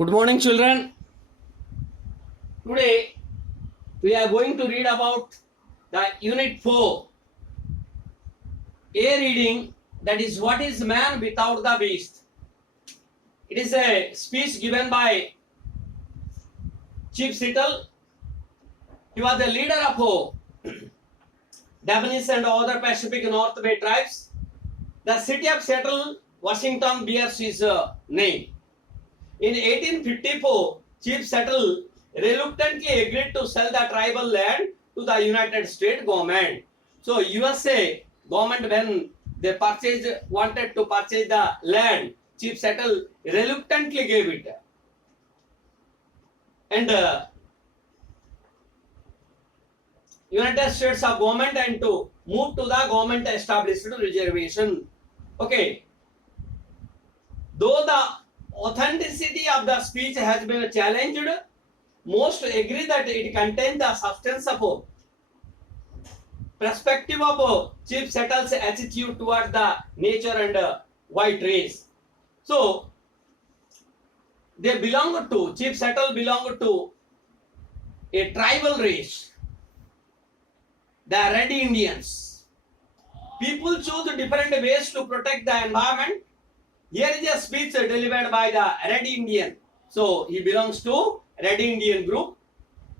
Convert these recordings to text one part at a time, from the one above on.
Good morning, children. Today we are going to read about the Unit 4, A reading, that is, what is man without the beast? It is a speech given by Chief Seattle. He was the leader of Japanese and other Pacific North Bay tribes. The city of Seattle, Washington bears his name. In 1854, Chief Seattle reluctantly agreed to sell the tribal land to the United States government. So USA government, when they wanted to purchase the land, Chief Seattle reluctantly gave it. And United States of government and to move to the government established reservation. Okay. Though the authenticity of the speech has been challenged, most agree that it contains the substance of perspective of Chief Seattle's attitude towards the nature and white race. So Chief Seattle belonged to a tribal race, the Red Indians. People choose different ways to protect the environment. Here is a speech delivered by the Red Indian. So he belongs to Red Indian group.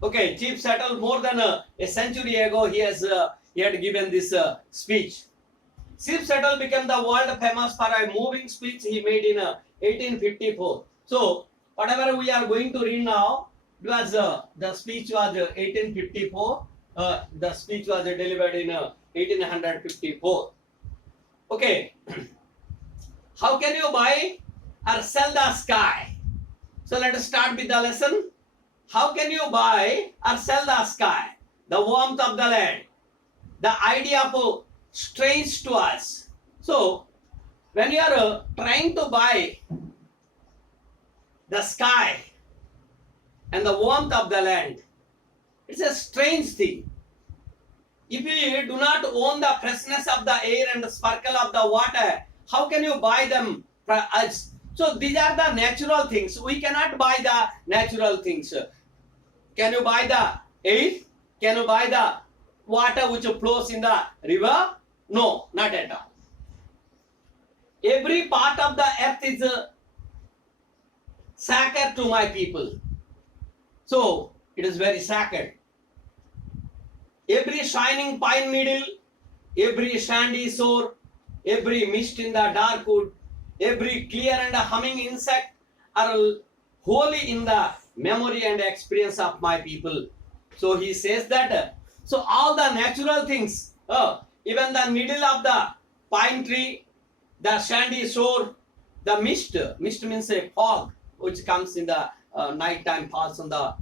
Okay, Chief Seattle, more than a century ago, he had given this speech. Chief Seattle became the world famous for a moving speech he made in 1854. So whatever we are going to read now, it was the speech was 1854. The speech was delivered in 1854. Okay. How can you buy or sell the sky? So let us start with the lesson. How can you buy or sell the sky? The warmth of the land. The idea of strange to us. So when you are trying to buy the sky and the warmth of the land, it's a strange thing. If you do not own the freshness of the air and the sparkle of the water, how can you buy them for us? So these are the natural things. We cannot buy the natural things. Can you buy the air? Can you buy the water which flows in the river? No, not at all. Every part of the earth is sacred to my people. So it is very sacred. Every shining pine needle, every sandy shore, every mist in the dark wood, every clear and humming insect are wholly in the memory and experience of my people. So he says that, so all the natural things, even the needle of the pine tree, the sandy shore, the mist means a fog which comes in the night time, falls on the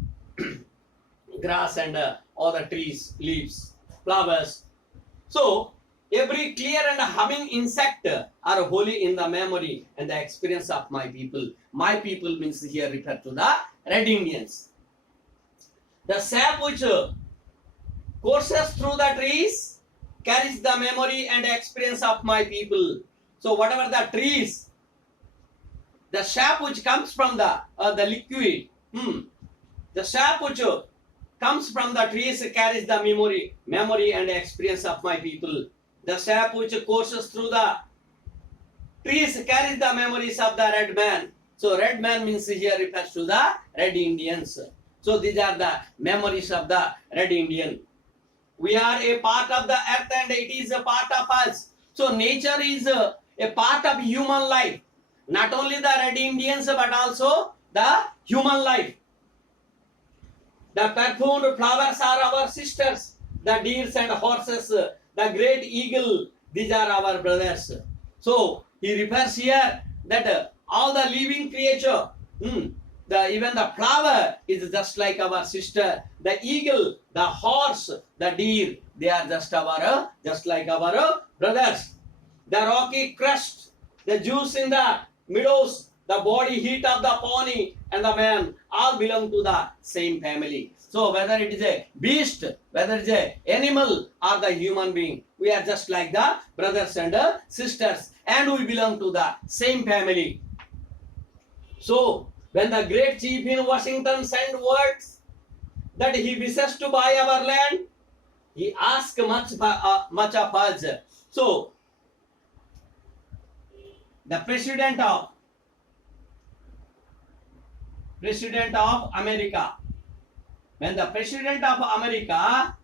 grass and all the trees, leaves, flowers. So every clear and humming insect are wholly in the memory and the experience of my people. My people means here referred to the Red Indians. The sap which courses through the trees carries the memory and experience of my people. So whatever the trees, the sap which comes from the liquid, the sap which comes from the trees carries the memory and experience of my people. The sap which courses through the trees carries the memories of the red man. So red man means here refers to the Red Indians. So these are the memories of the Red Indian. We are a part of the earth and it is a part of us. So nature is a part of human life. Not only the Red Indians but also the human life. The perfumed flowers are our sisters. The deers and horses, the great eagle, these are our brothers. So he refers here that all the living creature, even the flower is just like our sister. The eagle, the horse, the deer, they are just like our brothers. The rocky crust, the juice in the meadows, the body heat of the pony and the man all belong to the same family. So whether it is a beast, whether it is an animal or the human being, we are just like the brothers and sisters and we belong to the same family. So When the great chief in Washington sent words that he wishes to buy our land, he asked much of us. So, the President of America, when the President of America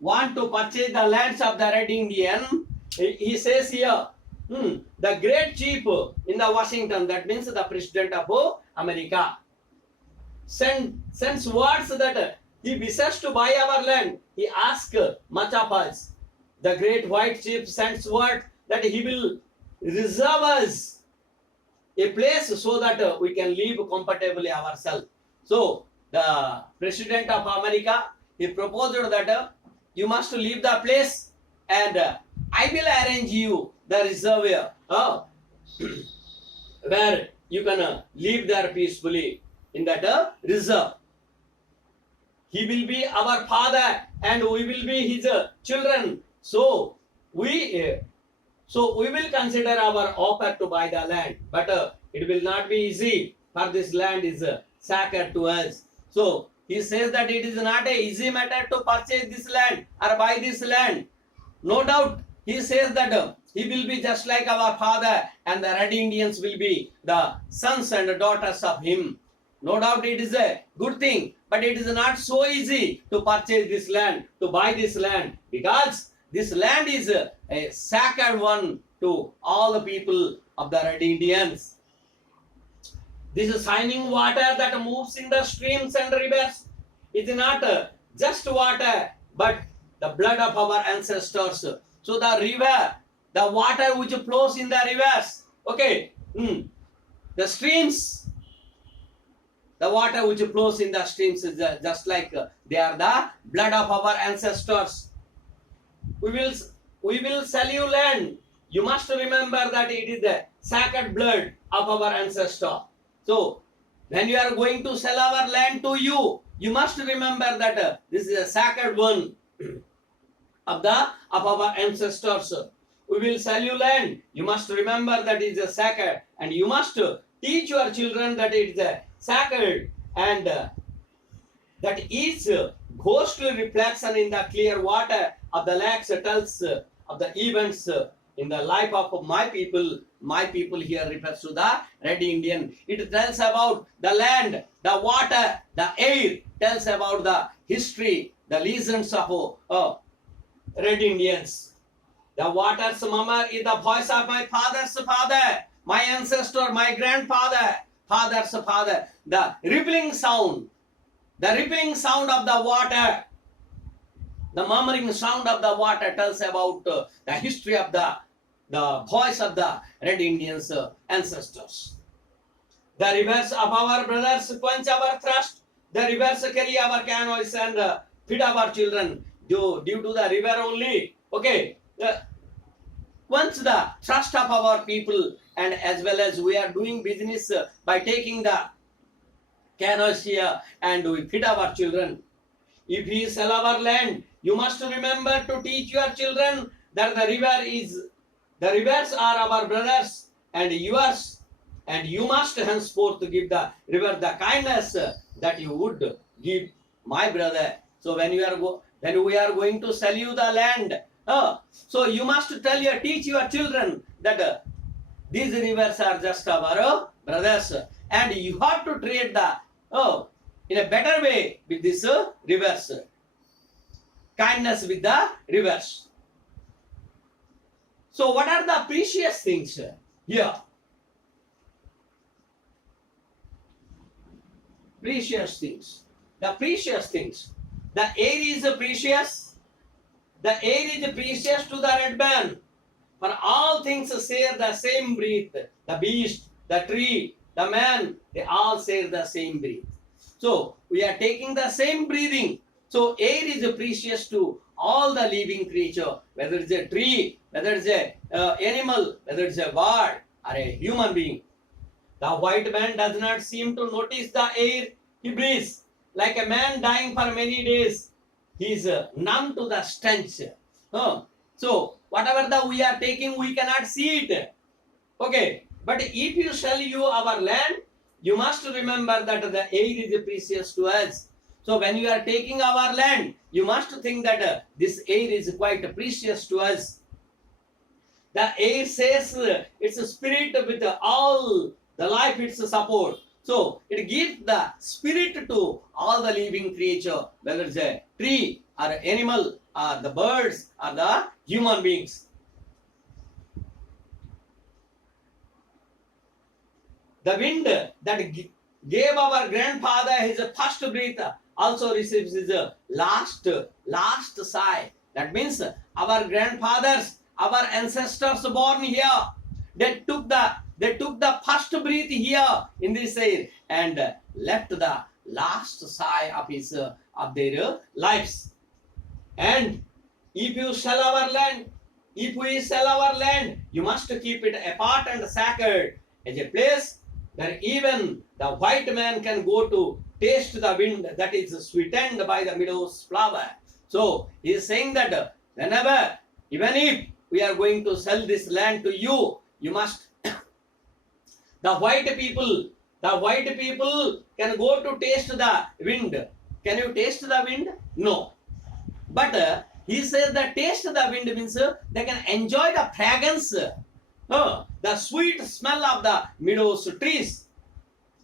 want to purchase the lands of the Red Indian, he says here, the great chief in the Washington, that means the President of America, sends words that he wishes to buy our land. He asks much of us. The great white chief sends word that he will reserve us a place so that we can live comfortably ourselves. So the President of America, he proposed that you must leave the place and I will arrange you the reservoir where you can live there peacefully in that reserve. He will be our father and we will be his children. So we will consider our offer to buy the land, but it will not be easy, for this land is sacred to us. So he says that it is not an easy matter to purchase this land or buy this land. No doubt, he says that he will be just like our father, and the Red Indians will be the sons and daughters of him. No doubt it is a good thing, but it is not so easy to purchase this land, to buy this land, because this land is a sacred one to all the people of the Red Indians. This shining water that moves in the streams and rivers is not just water, but the blood of our ancestors. So the river, the water which flows in the rivers, okay, the streams, the water which flows in the streams is just like they are the blood of our ancestors. We will sell you land. You must remember that it is the sacred blood of our ancestor. So when you are going to sell our land to you, you must remember that this is a sacred one of our ancestors. We will sell you land. You must remember that it is a sacred, and you must teach your children that it is a sacred, and that each ghostly reflection in the clear water of the lakes tells of the events in the life of my people. My people here refers to the Red Indian. It tells about the land, the water, the air, tells about the history, the legends of Red Indians. The water's murmur is the voice of my father's father, my ancestor, my grandfather, father's father. The rippling sound of the water, the murmuring sound of the water tells about the history of the voice of the Red Indians' ancestors. The rivers of our brothers quench our thirst. The rivers carry our canoes and feed our children. Due to the river only, okay, quench the thirst of our people, and as well as we are doing business by taking the canoes here and we feed our children. If we sell our land, you must remember to teach your children that the rivers are our brothers and yours, and you must henceforth give the river the kindness that you would give my brother. So when we are going to sell you the land, so you must teach your children that these rivers are just our brothers, and you have to treat in a better way with this rivers. Kindness with the rivers. So what are the precious things here? Precious things. The precious things. The air is precious. The air is precious to the red man. For all things share the same breath. The beast, the tree, the man, they all share the same breath. So we are taking the same breathing. So air is precious to all the living creature, whether it's a tree, whether it's a animal, whether it's a bird or a human being. The white man does not seem to notice the air he breathes. Like a man dying for many days, he is numb to the stench. So whatever we are taking, we cannot see it. Okay, but if you sell you our land, you must remember that the air is precious to us. So when you are taking our land, you must think that this air is quite precious to us. The air says it's a spirit with all the life it's a support. So it gives the spirit to all the living creature, whether it's a tree or an animal or the birds or the human beings. The wind that gave our grandfather his first breath also receives his last sigh. That means our grandfathers, our ancestors born here, they took the first breath here in this air and left the last sigh of their lives. And if you sell our land, if we sell our land, you must keep it apart and sacred as a place where even the white man can go to taste the wind that is sweetened by the meadow's flower. So he is saying that whenever, even if we are going to sell this land to you, you must the white people can go to taste the wind. Can you taste the wind? No. But he says that taste the wind means they can enjoy the fragrance, the sweet smell of the meadows trees,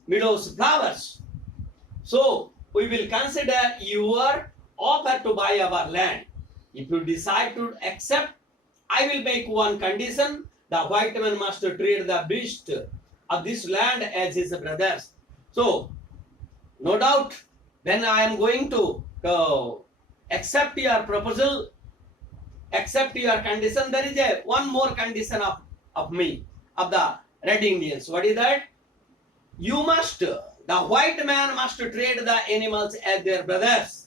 meadows flowers. So we will consider your offer to buy our land. If you decide to accept, I will make one condition: the white man must treat the beast of this land as his brothers. So no doubt, when I am going to accept your proposal, accept your condition, there is one more condition of me, of the Red Indians. What is that? You must, the white man must treat the animals as their brothers.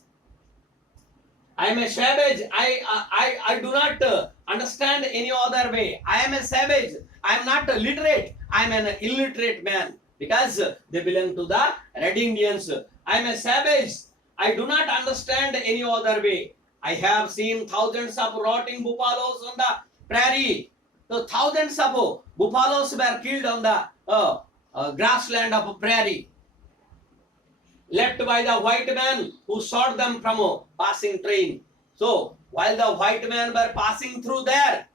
I am a savage. I do not understand any other way. I am a savage. I am not literate. I am an illiterate man because they belong to the Red Indians. I am a savage. I do not understand any other way. I have seen thousands of rotting buffaloes on the prairie. So thousands of buffaloes were killed on the grassland of prairie, left by the white man who shot them from a passing train. So while the white men were passing through there,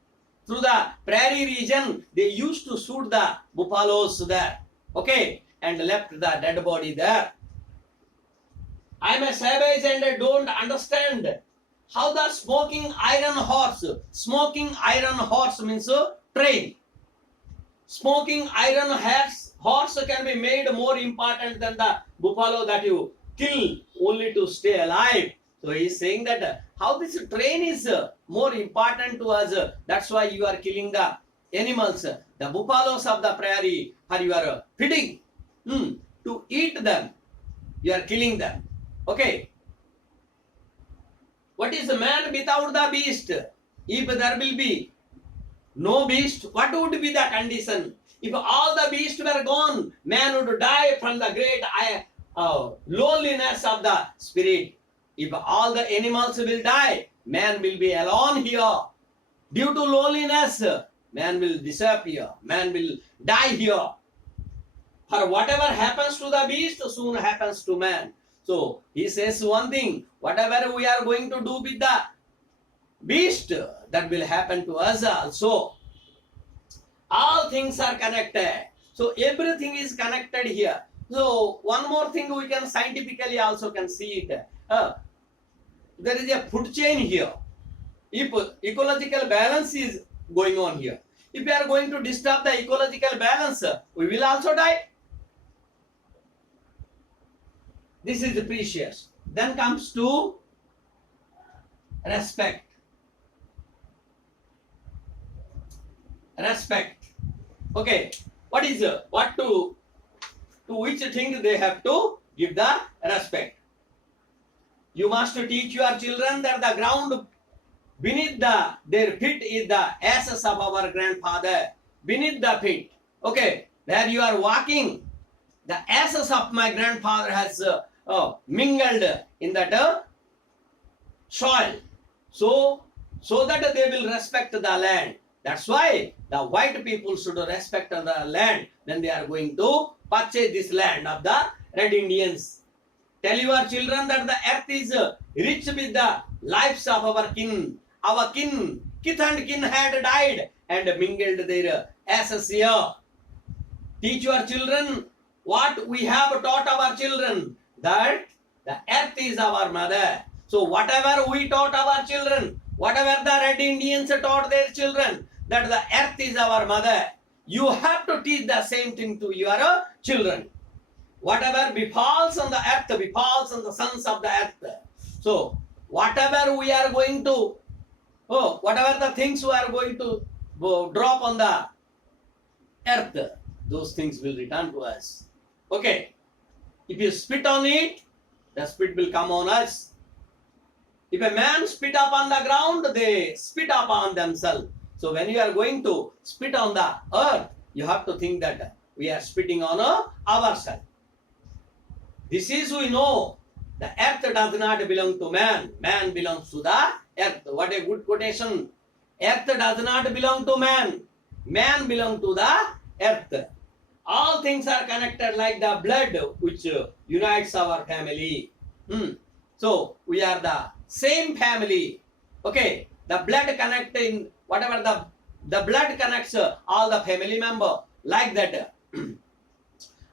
through the prairie region, they used to shoot the buffaloes there, okay, and left the dead body there. I am a savage and I don't understand how the smoking iron horse means train. Smoking iron horse can be made more important than the buffalo that you kill only to stay alive. So he is saying that how this train is more important to us. That's why you are killing the animals, the buffaloes of the prairie, for your feeding, to eat them. You are killing them. Okay. What is a man without the beast? If there will be no beast, what would be the condition? If all the beasts were gone, man would die from the great loneliness of the spirit. If all the animals will die, man will be alone here. Due to loneliness, man will disappear. Man will die here. For whatever happens to the beast, soon happens to man. So he says one thing: whatever we are going to do with the beast, that will happen to us also. All things are connected. So everything is connected here. So one more thing we can scientifically also can see it. There is a food chain here. If ecological balance is going on here, if we are going to disturb the ecological balance, we will also die. This is precious. Then comes to respect. Respect. Okay. What is to which thing they have to give the respect? You must teach your children that the ground beneath their feet is the ashes of our grandfather. Beneath the feet. Okay. Where you are walking, the ashes of my grandfather has mingled in that soil. So that they will respect the land. That's why the white people should respect the land when they are going to purchase this land of the red Indians. Tell your children that the earth is rich with the lives of our kin. Our kin, kith and kin had died and mingled their ashes here. Teach your children what we have taught our children, that the earth is our mother. So whatever we taught our children, whatever the red Indians taught their children, that the earth is our mother, you have to teach the same thing to your children. Whatever befalls on the earth befalls on the sons of the earth. So whatever we are going to, whatever the things we are going to drop on the earth, those things will return to us. Okay, if you spit on it, the spit will come on us. If a man spit up on the ground, they spit up on themselves. So when you are going to spit on the earth, you have to think that we are spitting on ourselves. This is, we know, the earth does not belong to man. Man belongs to the earth. What a good quotation. Earth does not belong to man. Man belongs to the earth. All things are connected like the blood which unites our family. So we are the same family. Okay, the blood connects in whatever the blood connects all the family member, like that.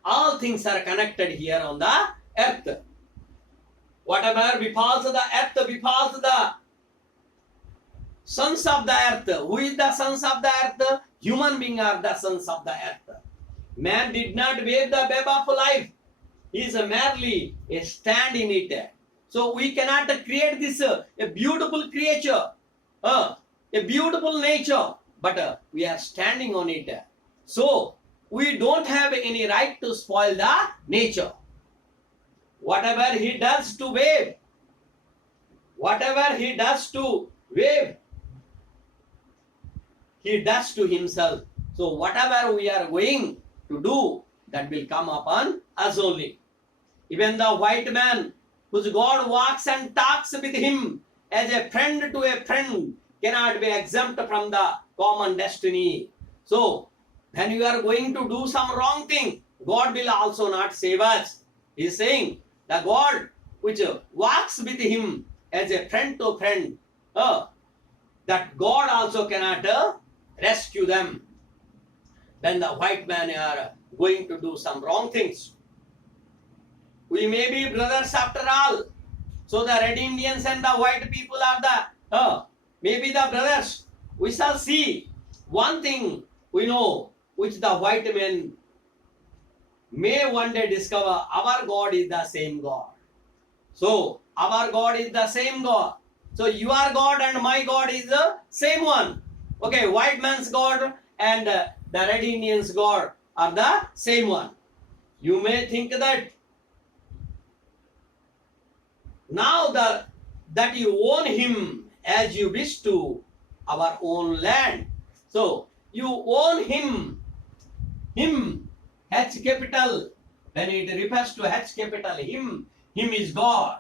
All things are connected here on the earth. Whatever befalls the earth befalls the sons of the earth. Who is the sons of the earth? Human beings are the sons of the earth. Man did not wave the babe of life. He is merely a stand in it. So we cannot create this a beautiful creature, a beautiful nature, but we are standing on it. So we don't have any right to spoil the nature. Whatever he does to wave, he does to himself. So whatever we are going to do, that will come upon us only. Even the white man, whose God walks and talks with him as a friend to a friend, cannot be exempt from the common destiny. So when you are going to do some wrong thing, God will also not save us. He is saying, the God which walks with him as a friend to friend, that God also cannot rescue them when the white men are going to do some wrong things. We may be brothers after all. So the red Indians and the white people are the maybe the brothers. We shall see. One thing we know, which the white men may one day discover, our God is the same God. So our God is the same God. So your God and my God is the same one. Okay, white man's God and the red Indian's God are the same one. You may think that now that you own him as you wish to our own land. So you own him, H capital. When it refers to H capital, him is God.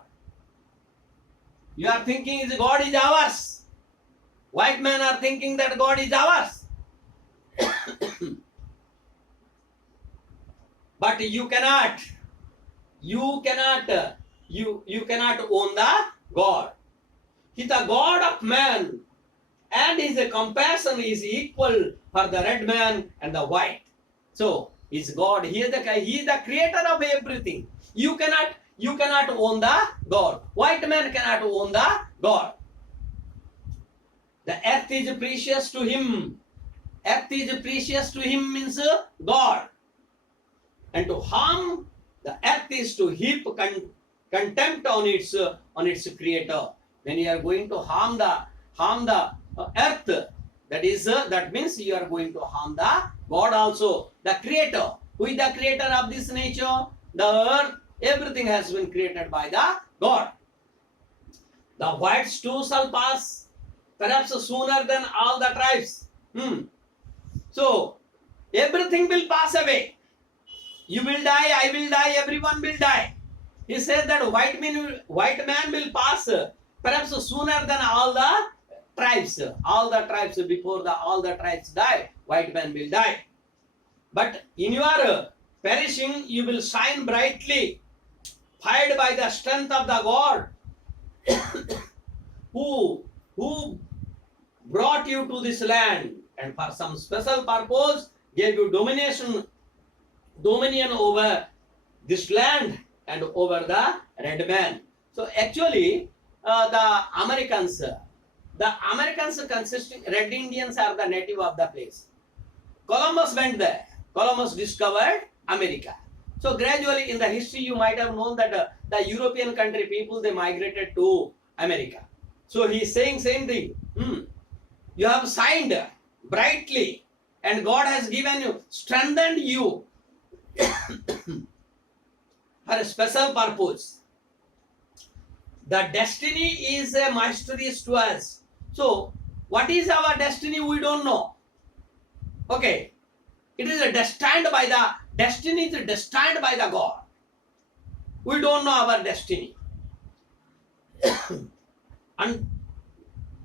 You are thinking God is ours. White men are thinking that God is ours. But you cannot own the God. He is the God of man, and his compassion is equal for the red man and the white. So is God. He is the creator of everything. You cannot own the God. White man cannot own the God. The earth is precious to him. Earth is precious to him means God. And to harm the earth is to heap contempt on its creator. When you are going to harm the earth, that means you are going to harm the God also, the creator. Who is the creator of this nature? The earth. Everything has been created by the God. The whites too shall pass, perhaps sooner than all the tribes. So everything will pass away. You will die, I will die, everyone will die. He said that white man will pass perhaps sooner than all the tribes, all the tribes, before all the tribes die, white man will die. But in your perishing, you will shine brightly, fired by the strength of the God who brought you to this land, and for some special purpose gave you dominion over this land and over the red man. So actually, the Americans consisting red Indians are the native of the place. Columbus went there. Columbus discovered America. So gradually in the history you might have known that the European country people, they migrated to America. So he is saying same thing. You have shined brightly and God has given you, strengthened you for a special purpose. The destiny is mysterious to us. So what is our destiny? We don't know. Okay. It is destined by the destiny is destined by the God. We don't know our destiny. And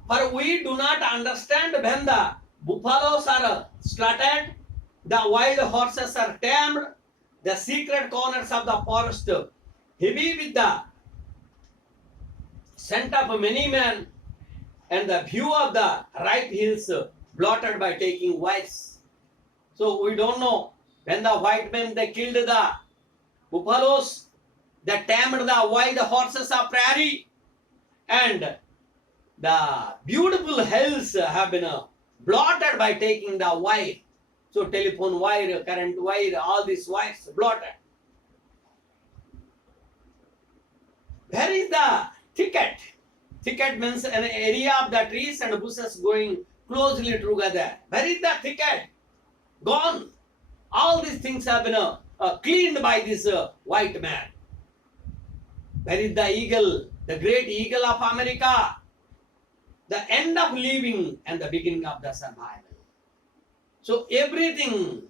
for we do not understand when the buffaloes are slaughtered, the wild horses are tamed, the secret corners of the forest heavy with the scent of many men, and the view of the ripe hills blotted by taking wives. So we don't know when the white men, they killed the buffaloes, they tamed the wild horses of prairie, and the beautiful hills have been blotted by taking the wire. So telephone wire, current wire, all these wires blotted. Where is the thicket? Thicket means an area of the trees and bushes going closely together. Where is the thicket? Gone. All these things have been cleaned by this white man. Where is the eagle? The great eagle of America. The end of living and the beginning of the survival. So everything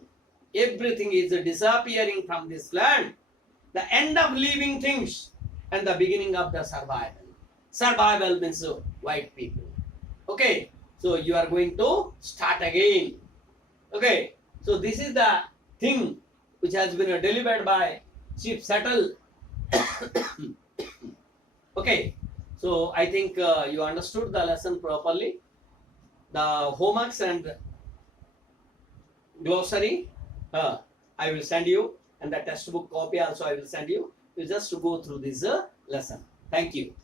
is disappearing from this land. The end of living things and the beginning of the survival. Survival means white people. Okay, so you are going to start again. Okay, so this is the thing which has been delivered by Chief Settle. Okay, so I think you understood the lesson properly. The homeworks and glossary I will send you, and the textbook copy also I will send you. You just go through this lesson. Thank you.